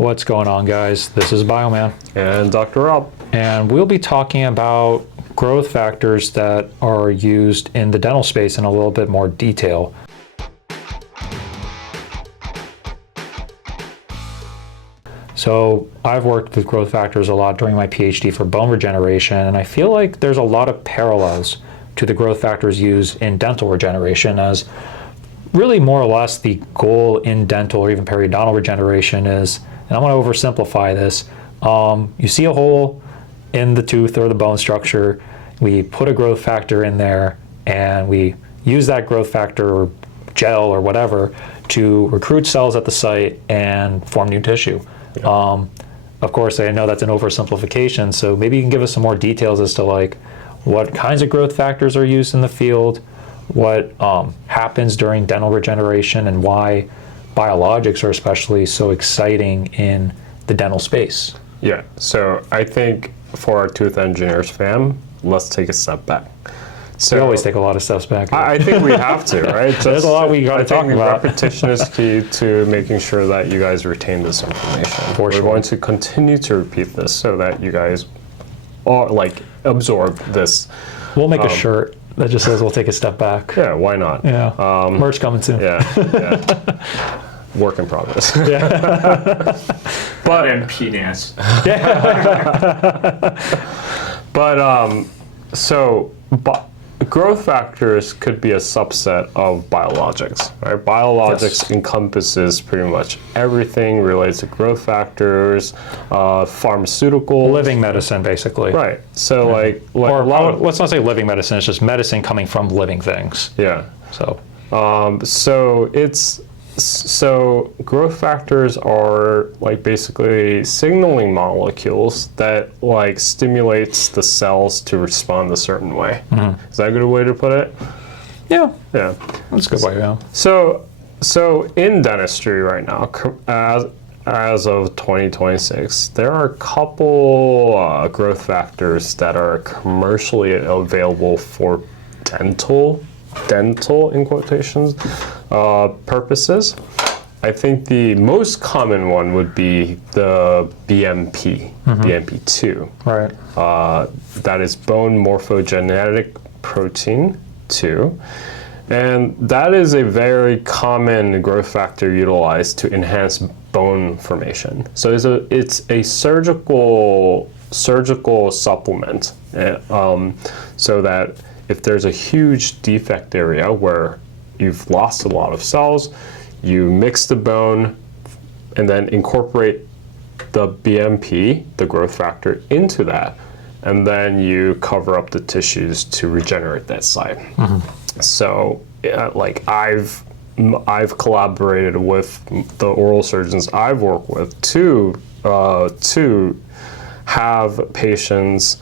What's going on, guys? This is Bioman. And Dr. Rob. And we'll be talking about growth factors that are used in the dental space in a little bit more detail. So I've worked with growth factors a lot during my PhD for bone regeneration, and I feel like there's a lot of parallels to the growth factors used in dental regeneration, as really more or less the goal in dental or even periodontal regeneration is, and I'm going to oversimplify this, you see a hole in the tooth or the bone structure, we put a growth factor in there, and we use that growth factor or gel or whatever to recruit cells at the site and form new tissue. Yeah. Of course, I know that's an oversimplification, so maybe you can give us some more details as to like what kinds of growth factors are used in the field, what happens during dental regeneration, and why biologics are especially so exciting in the dental space. Yeah, so I think for our tooth engineers fam, let's take a step back. So we always take a lot of steps back. I think we have to, right? There's a lot we got to talk about. Repetition is key to making sure that you guys retain this information. We're going to continue to repeat this so that you guys are, absorb this. We'll make a shirt that just says we'll take a step back. Yeah, why not? Yeah. Merch coming soon. Yeah. Work in progress. Yeah. But and penis. But growth factors could be a subset of biologics, right? Biologics encompasses pretty much everything related to growth factors, pharmaceuticals. Living medicine, basically. Right. So let's not say living medicine, it's just medicine coming from living things. Yeah. So. So growth factors are basically signaling molecules that stimulates the cells to respond a certain way. Mm-hmm. Is that a good way to put it? Yeah. Yeah. That's a good way, yeah. So in dentistry right now, as of 2026, there are a couple growth factors that are commercially available for dental in quotations purposes. I think the most common one would be the BMP, BMP2. Right. That is bone morphogenetic protein 2. And that is a very common growth factor utilized to enhance bone formation. So it's a surgical supplement, so that if there's a huge defect area where you've lost a lot of cells, you mix the bone and then incorporate the BMP, the growth factor, into that, and then you cover up the tissues to regenerate that site. Mm-hmm. So, I've collaborated with the oral surgeons I've worked with to have patients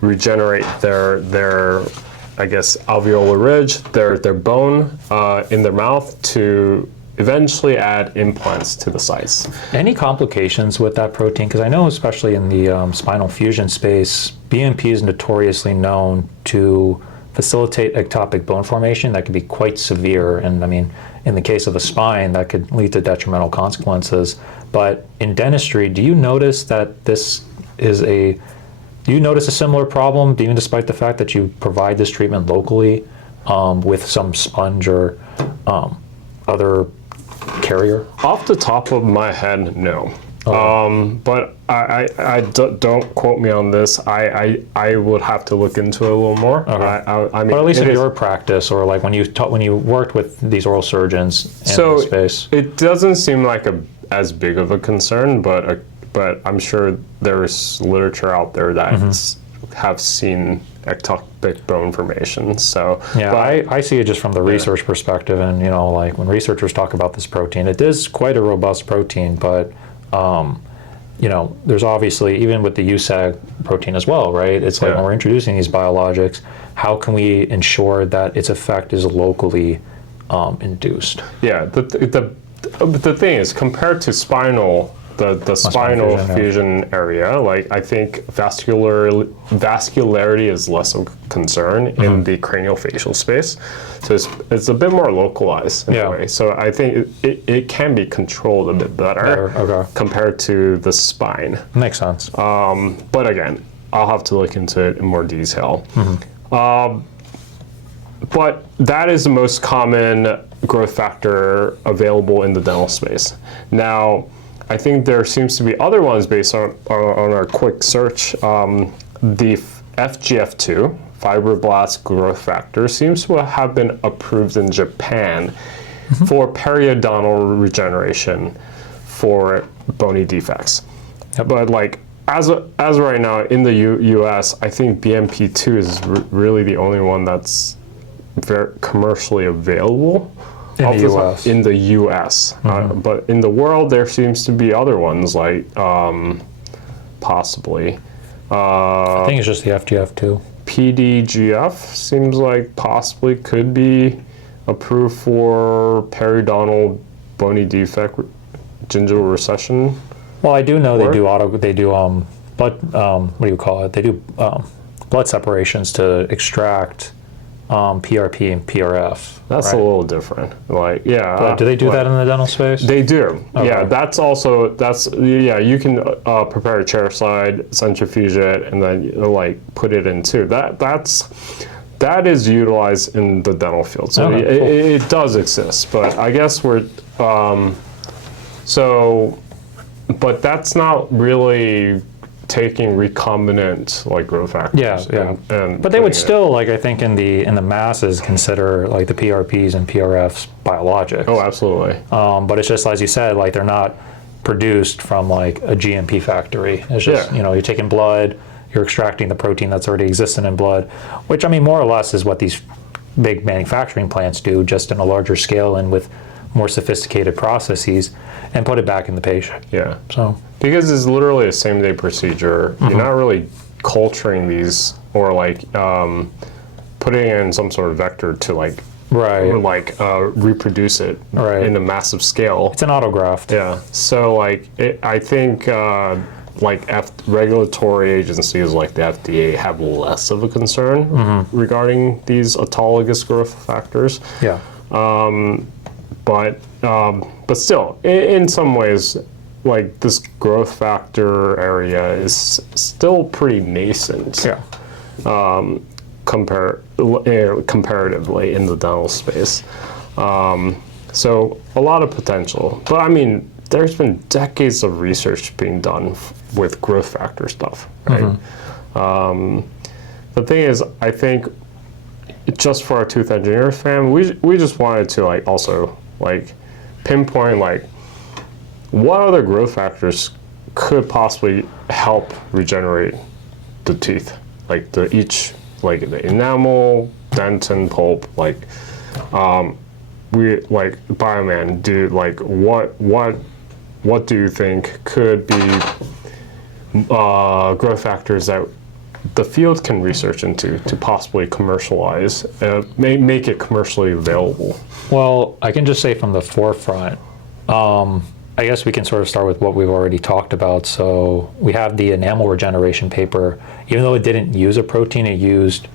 regenerate their alveolar ridge, their bone in their mouth, to eventually add implants to the sites. Any complications with that protein? Because I know, especially in the spinal fusion space, BMP is notoriously known to facilitate ectopic bone formation that can be quite severe. And I mean, in the case of the spine, that could lead to detrimental consequences. But in dentistry, do you notice that do you notice a similar problem, even despite the fact that you provide this treatment locally with some sponge or other carrier? Off the top of my head, no. Okay. But don't quote me on this. I would have to look into it a little more. Okay. But at least in your practice, or when you worked with these oral surgeons in this space, it doesn't seem like as big of a concern, but I'm sure there's literature out there that have seen ectopic bone formation. So yeah, but I see it just from the research perspective, and when researchers talk about this protein, it is quite a robust protein, but there's obviously, even with the USAG protein as well, right? It's when we're introducing these biologics, how can we ensure that its effect is locally induced? Yeah, the thing is, compared to spinal the spinal fusion area, like I think vascularity is less of a concern in the craniofacial space. So it's a bit more localized in a way. So I think it can be controlled a bit better compared to the spine. Makes sense. But again, I'll have to look into it in more detail. But that is the most common growth factor available in the dental space. Now, I think there seems to be other ones based on our quick search. The FGF2, fibroblast growth factor, seems to have been approved in Japan for periodontal regeneration for bony defects. But like as right now in the US, I think BMP2 is really the only one that's very commercially available. In the US. In the US. But in the world, there seems to be other ones, like possibly. I think it's just the FGF2. PDGF seems like possibly could be approved for periodontal bony defect gingival recession. Well, I do know they do blood, what do you call it? They do blood separations to extract PRP and PRF. That's a little different. Like, yeah. But do they do that in the dental space? They do. Okay. Yeah, you can prepare a chair side, centrifuge it, and then like put it in too. That is utilized in the dental field. So it does exist, but I guess but that's not really taking recombinant like growth factors. And but they would still, like, I think in the masses consider like the PRPs and PRFs biologics. Oh, absolutely. But it's just, as you said, like they're not produced from like a GMP factory. It's just you're taking blood, you're extracting the protein that's already existing in blood, which I mean more or less is what these big manufacturing plants do, just in a larger scale and with more sophisticated processes, and put it back in the patient. Yeah. So because it's literally a same-day procedure, you're not really culturing these or like putting it in some sort of vector to like reproduce it in a massive scale. It's an autograft. Yeah. So like I think regulatory agencies like the FDA have less of a concern regarding these autologous growth factors. Yeah. But still, in some ways, like this growth factor area is still pretty nascent. Yeah. Comparatively in the dental space. So a lot of potential. But I mean, there's been decades of research being done with growth factor stuff, right? The thing is, I think just for our tooth engineers fan, we just wanted to like also like pinpoint like what other growth factors could possibly help regenerate the teeth, like the enamel, dentin, pulp, like we like Bioman do like what do you think could be growth factors that the field can research into to possibly commercialize, make it commercially available? Well, I can just say from the forefront, I guess we can sort of start with what we've already talked about. So we have the enamel regeneration paper. Even though it didn't use a protein, it used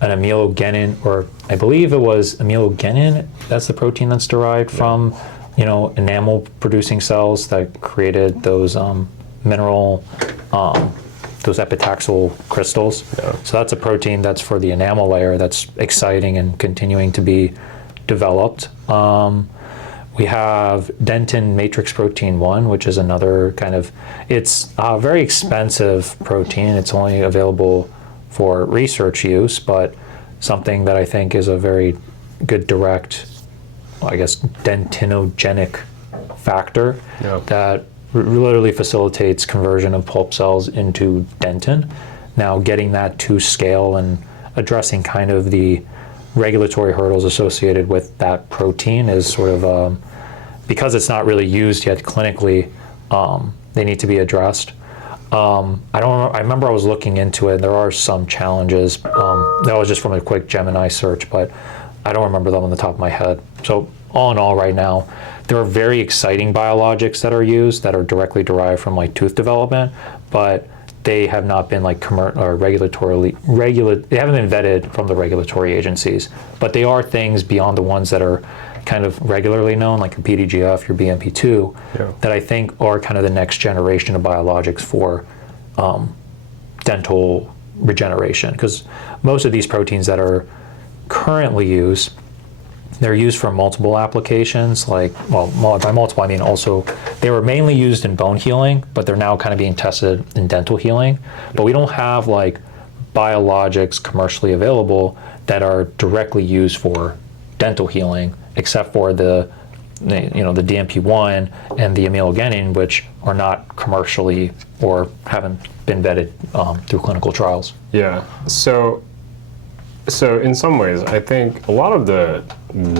an amelogenin, or I believe it was amelogenin. That's the protein that's derived from, enamel producing cells that created those mineral, those epitaxial crystals. Yeah. So that's a protein that's for the enamel layer that's exciting and continuing to be developed. We have dentin matrix protein 1, which is another kind of, it's a very expensive protein. It's only available for research use, but something that I think is a very good direct, I guess, dentinogenic factor that literally facilitates conversion of pulp cells into dentin. Now, getting that to scale and addressing kind of the regulatory hurdles associated with that protein is sort of, because it's not really used yet clinically, they need to be addressed. I remember I was looking into it, and there are some challenges. That was just from a quick Gemini search, but I don't remember them on the top of my head. So all in all right now, there are very exciting biologics that are used that are directly derived from like tooth development, but they have not been like they haven't been vetted from the regulatory agencies, but they are things beyond the ones that are kind of regularly known, like your PDGF, your BMP2, that I think are kind of the next generation of biologics for dental regeneration. Because most of these proteins that are currently used, they're used for multiple applications, like, well, by multiple I mean also, they were mainly used in bone healing, but they're now kind of being tested in dental healing. But we don't have like biologics commercially available that are directly used for dental healing, except for the DMP1 and the amelogenin, which are not commercially or haven't been vetted through clinical trials. Yeah. So in some ways, I think a lot of the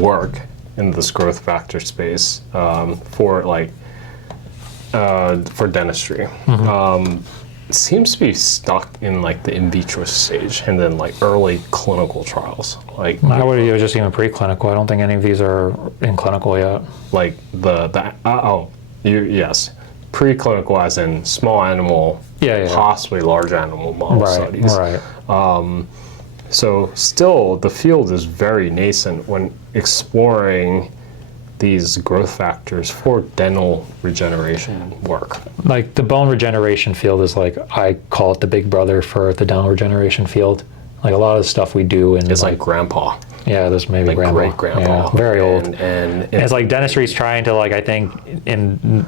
work in this growth factor space for dentistry seems to be stuck in like the in vitro stage and then like early clinical trials. Like I would just even preclinical. I don't think any of these are in clinical yet. Like yes, preclinical as in small animal, possibly large animal model studies. Right. So still, the field is very nascent when exploring these growth factors for dental regeneration work. Like the bone regeneration field is like, I call it the big brother for the dental regeneration field. Like a lot of the stuff we do in it's like grandpa. Yeah, there's maybe like grandpa. Great grandpa. Yeah, very old. And it's like dentistry's trying to, like, I think in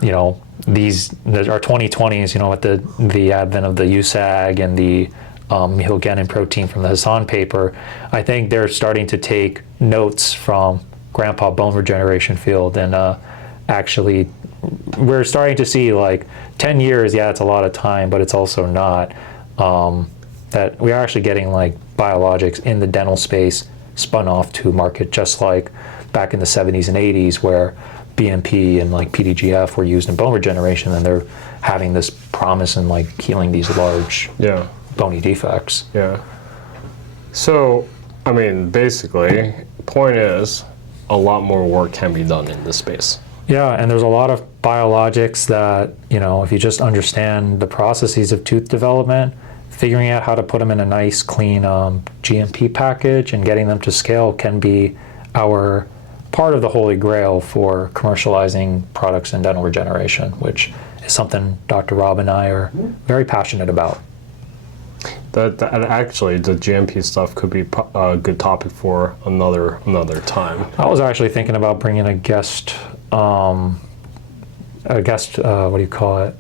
these our 2020s, with the advent of the USAG and the amelogenin protein from the Hassan paper, I think they're starting to take notes from grandpa bone regeneration field, and actually we're starting to see like 10 years, it's a lot of time, but it's also not, that we are actually getting like biologics in the dental space spun off to market, just like back in the 70s and 80s where BMP and like PDGF were used in bone regeneration, and they're having this promise in like healing these large bony defects. Yeah. So, I mean, basically, point is, a lot more work can be done in this space. Yeah, and there's a lot of biologics that, if you just understand the processes of tooth development, figuring out how to put them in a nice, clean GMP package and getting them to scale can be our part of the holy grail for commercializing products in dental regeneration, which is something Dr. Rob and I are very passionate about. That actually, the GMP stuff could be a good topic for another time. I was actually thinking about bringing a guest, what do you call it?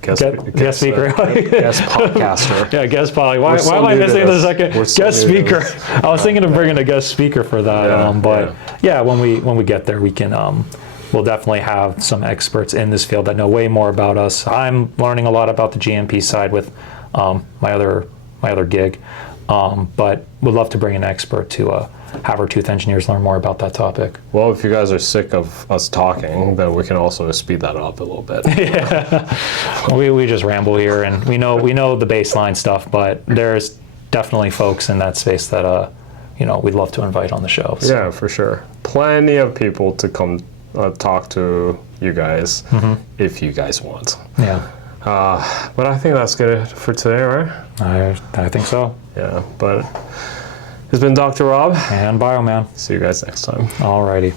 Guest speaker. Guest podcaster. Yeah, guest poly. Why am I missing the second guest speaker? I was thinking of bringing a guest speaker for that, when we get there, we can. We'll definitely have some experts in this field that know way more about us. I'm learning a lot about the GMP side with my other gig, but would love to bring an expert to have our tooth engineers learn more about that topic. Well, if you guys are sick of us talking, then we can also speed that up a little bit. We just ramble here, and we know the baseline stuff, but there's definitely folks in that space that we'd love to invite on the show. So. Yeah, for sure. Plenty of people to come talk to you guys if you guys want. Yeah. But I think that's good for today, right? I think so. Yeah, but it's been Dr. Rob. And Bioman. See you guys next time. Alrighty.